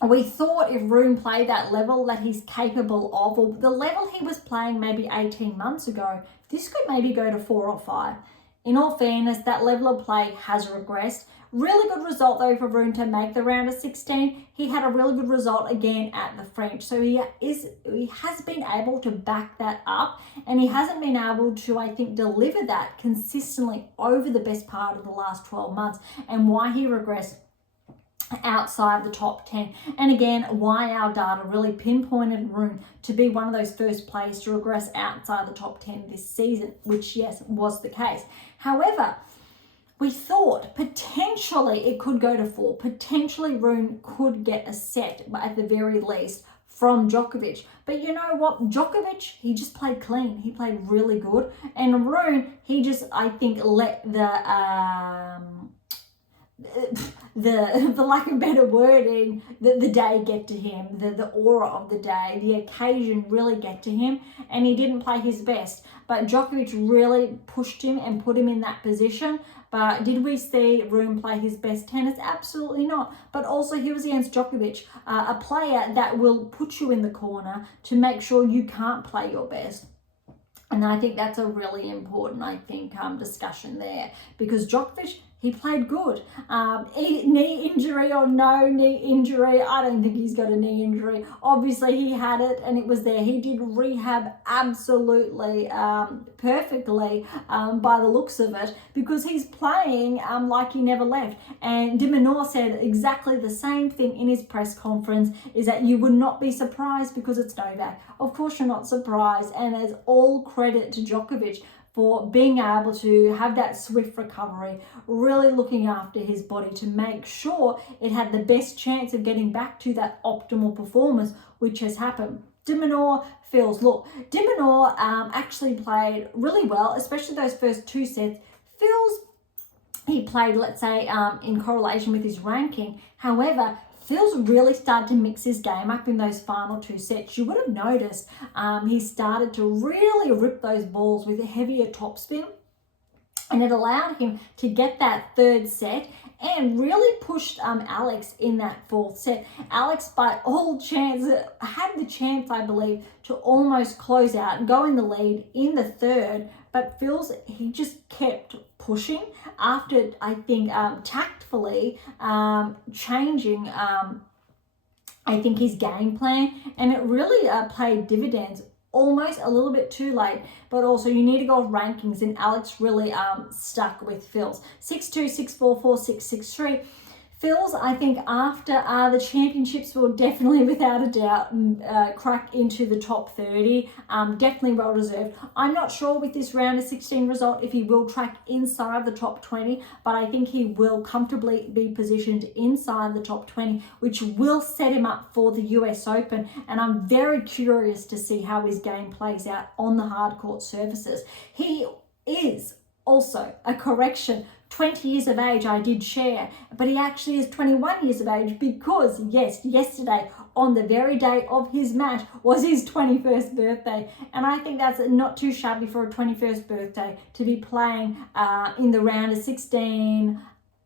We thought if Rune played that level that he's capable of, or the level he was playing maybe 18 months ago, this could maybe go to 4 or 5. In all fairness, that level of play has regressed. Really good result though for Rune to make the round of 16. He had a really good result again at the French. So he has been able to back that up, and he hasn't been able to, I think, deliver that consistently over the best part of the last 12 months, and why he regressed outside the top 10. And again, why our data really pinpointed Rune to be one of those first players to regress outside the top 10 this season, which yes, was the case. However, we thought potentially it could go to 4. Potentially Rune could get a set, at the very least, from Djokovic. But you know what? Djokovic, he just played clean. He played really good. And Rune, he just, I think, let the lack of better wording, the day get to him, the aura of the day, the occasion really get to him, and he didn't play his best. But Djokovic really pushed him and put him in that position. But did we see Rune play his best tennis? Absolutely not. But also he was against Djokovic, a player that will put you in the corner to make sure you can't play your best. And I think that's a really important, discussion there, because Djokovic he played good. Knee injury or no knee injury, I don't think he's got a knee injury. Obviously, he had it and it was there. He did rehab absolutely perfectly by the looks of it, because he's playing like he never left. And Dimitrov said exactly the same thing in his press conference, is that you would not be surprised because it's Novak. Of course you're not surprised, and there's all credit to Djokovic for being able to have that swift recovery, really looking after his body to make sure it had the best chance of getting back to that optimal performance, which has happened. Dimitrov feels, look, Dimitrov actually played really well, especially those first two sets. Feels he played, let's say, in correlation with his ranking. However, Phil's really started to mix his game up in those final two sets. You would have noticed he started to really rip those balls with a heavier topspin, and it allowed him to get that third set and really pushed Alex in that fourth set. Alex, by all chance, had the chance, I believe, to almost close out and go in the lead in the third, but he just kept pushing after, I think, tactfully changing, I think, his game plan, and it really paid dividends almost a little bit too late. But also you need to go off rankings, and Alex really stuck with Phil's 6-2, 6-4, 4-6, 6-3. Phil's, I think, after the championships, will definitely, without a doubt, crack into the top 30. Definitely well deserved. I'm not sure with this round of 16 result if he will track inside the top 20, but I think he will comfortably be positioned inside the top 20, which will set him up for the US Open. And I'm very curious to see how his game plays out on the hard court surfaces. He is also, a correction, 20 years of age, I did share, but he actually is 21 years of age, because yes, yesterday on the very day of his match was his 21st birthday. And I think that's not too shabby for a 21st birthday to be playing in the round of 16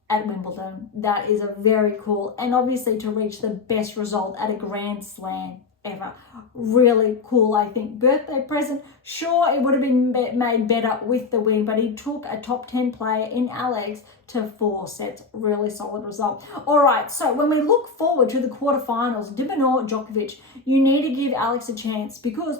at Wimbledon. That is a very cool, and obviously to reach the best result at a Grand Slam ever. Really cool, I think. Birthday present. Sure, it would have been made better with the win, but he took a top 10 player in Alex to 4 sets. Really solid result. All right, so when we look forward to the quarterfinals, Dimitrov, Djokovic, you need to give Alex a chance because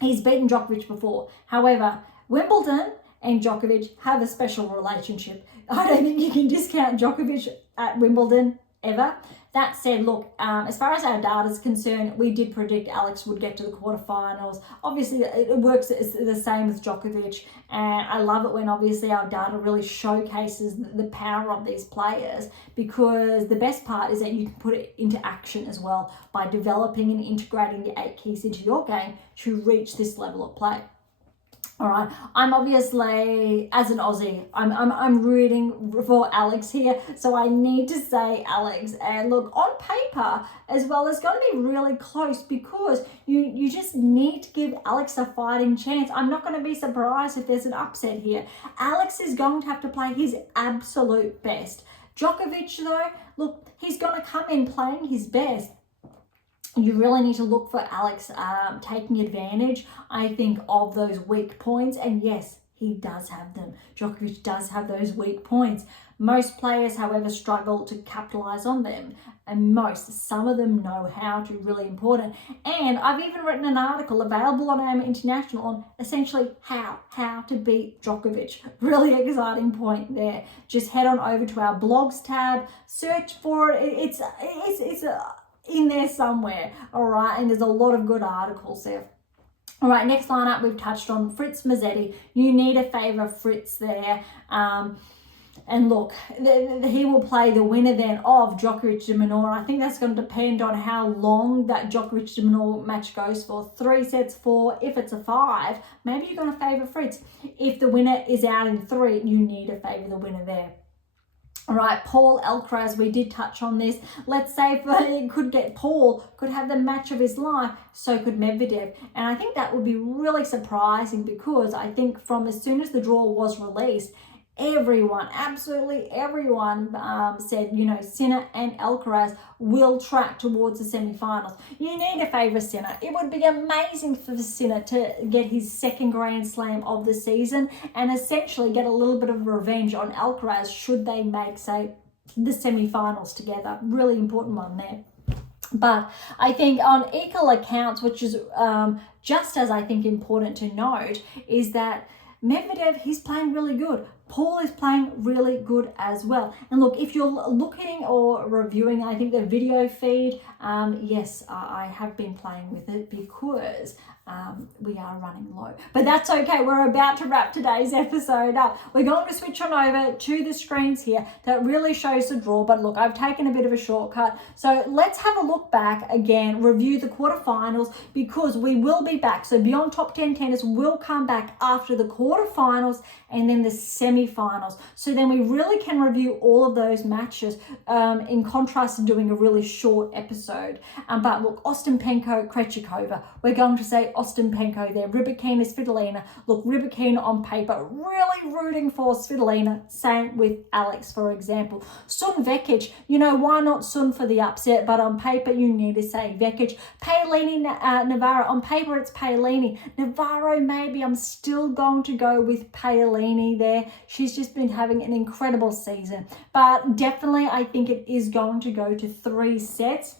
he's beaten Djokovic before. However, Wimbledon and Djokovic have a special relationship. I don't think you can discount Djokovic at Wimbledon ever. That said, look, as far as our data is concerned, we did predict Alex would get to the quarterfinals. Obviously, it works the same with Djokovic, and I love it when obviously our data really showcases the power of these players, because the best part is that you can put it into action as well by developing and integrating the 8 keys into your game to reach this level of play. All right, I'm obviously, as an Aussie, I'm rooting for Alex here, so I need to say Alex. And look, on paper as well, it's going to be really close, because you just need to give Alex a fighting chance. I'm not going to be surprised if there's an upset here. Alex is going to have to play his absolute best. Djokovic, though, look, he's going to come in playing his best. You really need to look for Alex taking advantage, I think, of those weak points. And yes, he does have them. Djokovic does have those weak points. Most players, however, struggle to capitalize on them. And some of them know how to, really important. And I've even written an article available on AM8 International on essentially how to beat Djokovic. Really exciting point there. Just head on over to our blogs tab, search for it. It's in there somewhere, all right, and there's a lot of good articles there. All right, next lineup we've touched on, Fritz, Musetti. You need to favour Fritz there, and look, he will play the winner then of Djokovic Minaur. I think that's going to depend on how long that Djokovic Minaur match goes for. 3 sets, 4. If it's a 5, maybe you're going to favour Fritz. If the winner is out in 3, you need to favour the winner there. All right, Paul, Alcaraz, we did touch on this. Let's say Paul could have the match of his life, so could Medvedev. And I think that would be really surprising, because I think from as soon as the draw was released, everyone, absolutely everyone said, you know, Sinner and Alcaraz will track towards the semi-finals. You need to favour Sinner. It would be amazing for Sinner to get his second Grand Slam of the season and essentially get a little bit of revenge on Alcaraz should they make, say, the semi-finals together. Really important one there. But I think on equal accounts, which is just as I think important to note, is that Medvedev, he's playing really good. Paul is playing really good as well. And look, if you're looking or reviewing, I think the video feed, yes, I have been playing with it because we are running low. But that's okay. We're about to wrap today's episode up. We're going to switch on over to the screens here that really shows the draw. But look, I've taken a bit of a shortcut. So let's have a look back again, review the quarterfinals, because we will be back. So Beyond Top 10 Tennis will come back after the quarterfinals and then the semi-finals. So then we really can review all of those matches in contrast to doing a really short episode. But look, Ostapenko, Krejcikova, we're going to say Ostapenko there. Rybakina, Svitolina. Look, Rybakina on paper, really rooting for Svitolina. Same with Alex, for example. Sun, Vekic, you know, why not Sun for the upset? But on paper, you need to say Vekic. Paolini, Navarro. On paper, it's Paolini. Navarro, maybe. I'm still going to go with Paolini there. She's just been having an incredible season. But definitely, I think it is going to go to 3 sets.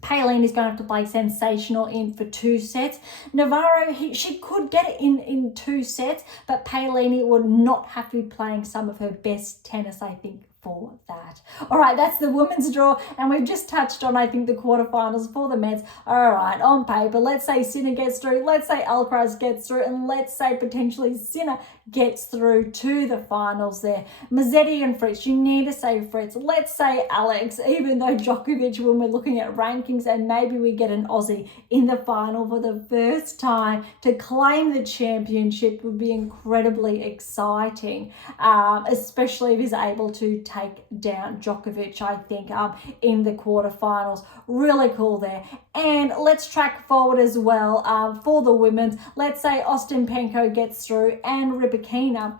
Paolini is going to have to play sensational in for 2 sets. Navarro, she could get it in 2 sets, but Paolini would not have to be playing some of her best tennis, I think, for that. All right, that's the women's draw, and we've just touched on, I think, the quarterfinals for the men's. All right, on paper, let's say Sinner gets through, let's say Alcaraz gets through, and let's say potentially Sinner gets through to the finals there. Musetti and Fritz, you need to say Fritz. Let's say Alex, even though Djokovic, when we're looking at rankings, and maybe we get an Aussie in the final for the first time to claim the championship would be incredibly exciting, especially if he's able to take down Djokovic, I think, in the quarterfinals. Really cool there. And let's track forward as well for the women's. Let's say Ostapenko gets through and Rybakina.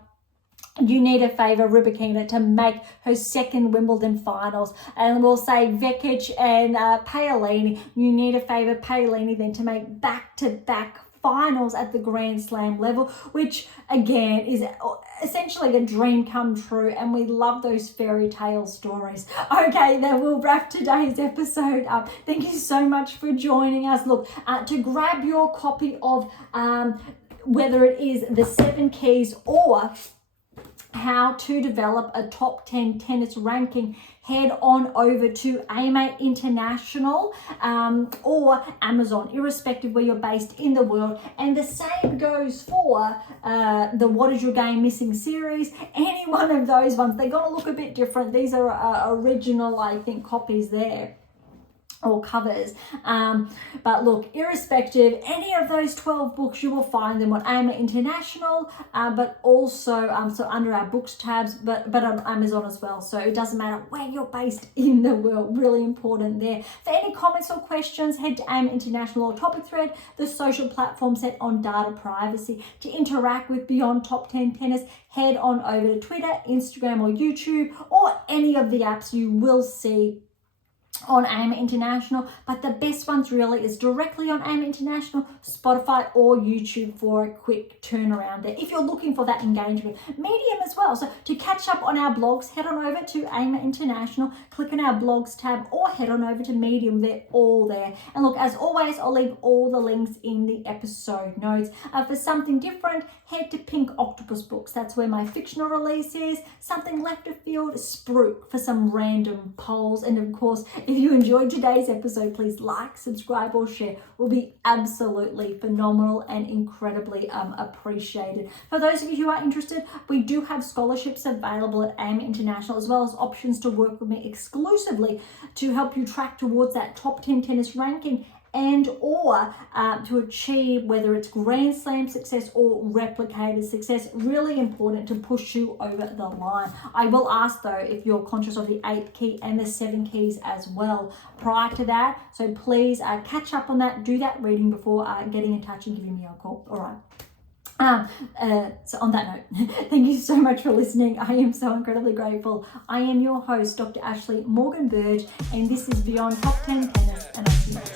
You need to favour Rybakina to make her second Wimbledon finals. And we'll say Vekic and Paolini. You need to favour Paolini then to make back-to-back finals at the Grand Slam level, which again is essentially a dream come true, and we love those fairy tale stories. Okay, then we'll wrap today's episode up. Thank you so much for joining us. Look, to grab your copy of whether it is the 7 keys or how to develop a top 10 tennis ranking, head on over to AM8 International or Amazon, irrespective where you're based in the world. And the same goes for the What Is Your Game Missing series. Any one of those ones, they're going to look a bit different. These are original, I think, copies there, or covers. But look, irrespective, any of those 12 books, you will find them on AM8 International, but also so under our books tabs, but on Amazon as well. So it doesn't matter where you're based in the world. Really important there. For any comments or questions, head to AM8 International or Topic Thread, the social platform set on data privacy. To interact with Beyond Top 10 Tennis, head on over to Twitter, Instagram, or YouTube, or any of the apps you will see on AM8 International, but the best ones really is directly on AM8 International, Spotify, or YouTube for a quick turnaround there if you're looking for that engagement. Medium as well, so to catch up on our blogs, head on over to AM8 International, click on our blogs tab, or head on over to Medium. They're all there. And look, as always, I'll leave all the links in the episode notes. For something different, head to Pink Octopus Books. That's where my fictional release is. Something left of field, Spruik for some random polls. And of course, if you enjoyed today's episode, please like, subscribe, or share. It will be absolutely phenomenal and incredibly appreciated. For those of you who are interested, we do have scholarships available at AM International, as well as options to work with me exclusively to help you track towards that top 10 tennis ranking and or to achieve whether it's Grand Slam success or replicated success. Really important to push you over the line. I will ask though if you're conscious of the 8th key and the 7 keys as well prior to that. So please catch up on that, do that reading before getting in touch and giving me a call. All right. So on that note, thank you so much for listening. I am so incredibly grateful. I am your host, Dr. Ashley Morgan Burge, and this is Beyond Top 10 Tennis, and I'll see you next time.